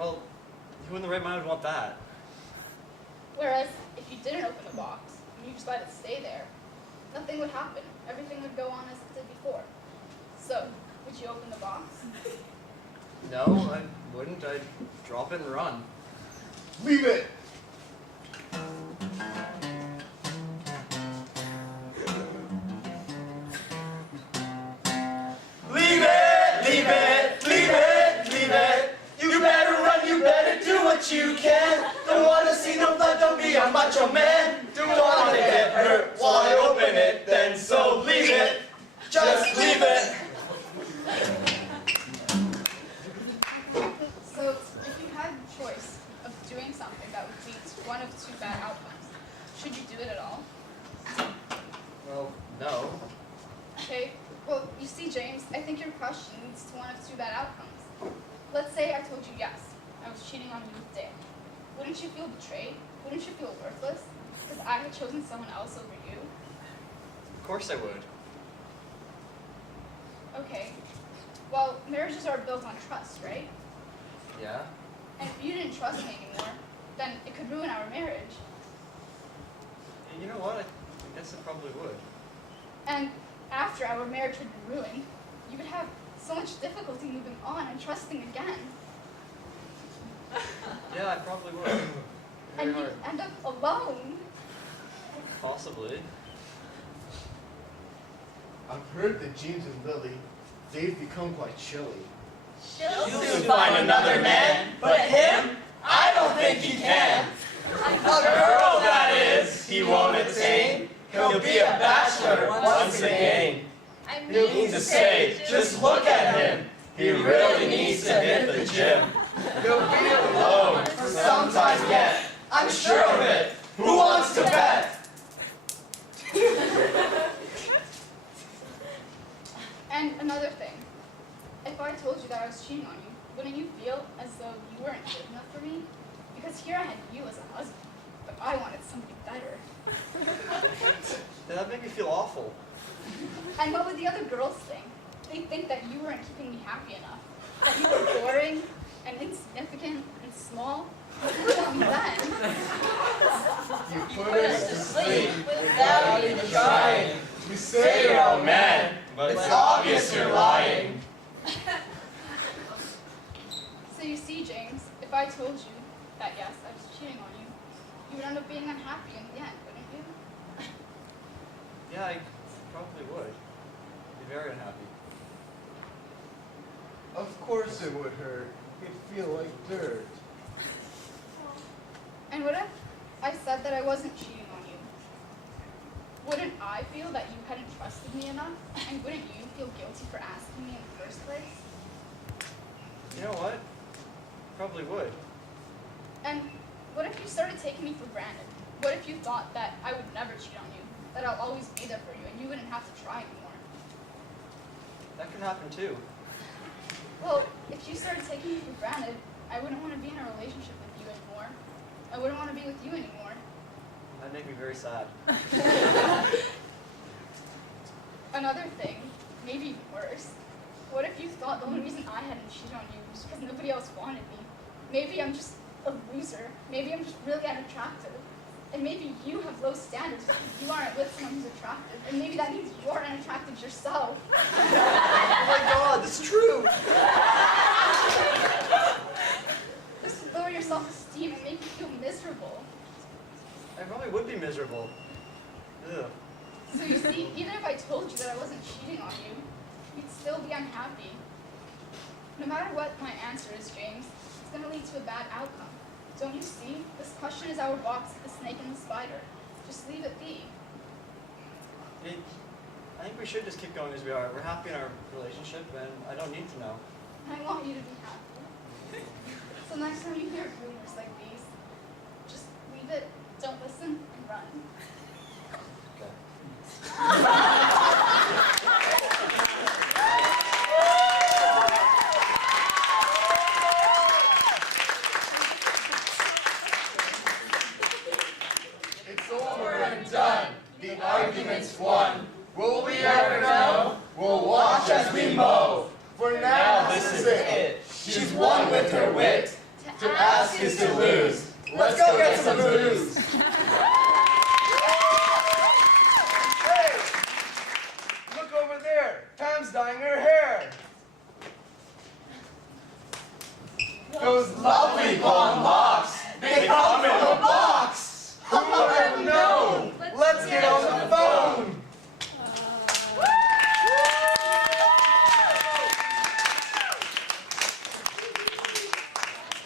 Well, who in the right mind would want that? Whereas, if you didn't open the box, and you just let it stay there, nothing would happen. Everything would go on as it did before. So, would you open the box? No, I wouldn't. I'd drop it and run. Leave it! Leave it, leave it, leave it, leave it. You better run, you better do what you can. Don't wanna see no blood, don't be a macho man. Don't wanna get hurt while I open it, then so leave it. Just leave it. So, if you had the choice of doing something that would lead to one of two bad outcomes, should you do it at all? Well, no. Okay, well, you see, James, I think your question leads to one of two bad outcomes. Let's say I told you yes, I was cheating on you with Dale. Wouldn't you feel betrayed? Wouldn't you feel worthless? Because I had chosen someone else over you? Of course I would. Okay, well, marriages are built on trust, right? Yeah? And if you didn't trust me anymore, then it could ruin our marriage. You know what? I guess it probably would. And after our marriage had been ruined, you would have so much difficulty moving on and trusting again. Yeah, I probably would. Very And hard. you'd end up alone. Possibly. I've heard that James and Lily, they've become quite chilly. She'll soon find another man, but him, I don't think he can. A girl, that is, he won't attain. He'll be a bachelor once again. He'll need to say, just look at him. He really needs to hit the gym. He'll be alone for some time yet. I'm sure of it. Who wants to bet? And another thing, if I told you that I was cheating on you, wouldn't you feel as though you weren't good enough for me? Because here I had you as a husband, but I wanted somebody better. That made me feel awful. And what would the other girls think? They'd think that you weren't keeping me happy enough, that you were boring and insignificant and small. Look at me then. You put us to sleep Without even trying. You Say you're a man, but it's obvious you're lying. So you see, James, if I told you that yes, I was cheating on you, you would end up being unhappy in the end, wouldn't you? Yeah, I probably would. Be very unhappy. Of course it would hurt. You'd feel like dirt. And what if I said that I wasn't cheating on you? Wouldn't I feel that you hadn't trusted me enough? And wouldn't you feel guilty for asking me in the first place? You know what? Probably would. And what if you started taking me for granted? What if you thought that I would never cheat on you? That I'll always be there for you and you wouldn't have to try anymore? That could happen too. Well, if you started taking me for granted, I wouldn't want to be in a relationship with you anymore. I wouldn't want to be with you anymore. That'd make me very sad. Another thing, maybe even worse, what if you thought the only reason I hadn't cheated on you was because nobody else wanted me? Maybe I'm just a loser. Maybe I'm just really unattractive. And maybe you have low standards because you aren't with someone who's attractive. And maybe that means you're unattractive yourself. Oh my god, this is true! This would lower your self-esteem and make you feel miserable. I probably would be miserable. Ugh. So you see, even if I told you that I wasn't cheating on you, you'd still be unhappy. No matter what my answer is, James, it's going to lead to a bad outcome. Don't you see? This question is our box of the snake and the spider. Just leave it be. I think we should just keep going as we are. We're happy in our relationship, and I don't need to know. I want you to be happy. So next time you hear rumors like these, just leave it, don't listen, and run. Okay. It's over and done. The argument's won. Will we ever know? We'll watch as we mow. For now, this is it. She's won with her wit. To To ask is to lose. Let's go get some booze. Hey! Look over there. Pam's dyeing her hair. Those lovely blonde locks, they come in a box. Who would have known? Let's get on the phone.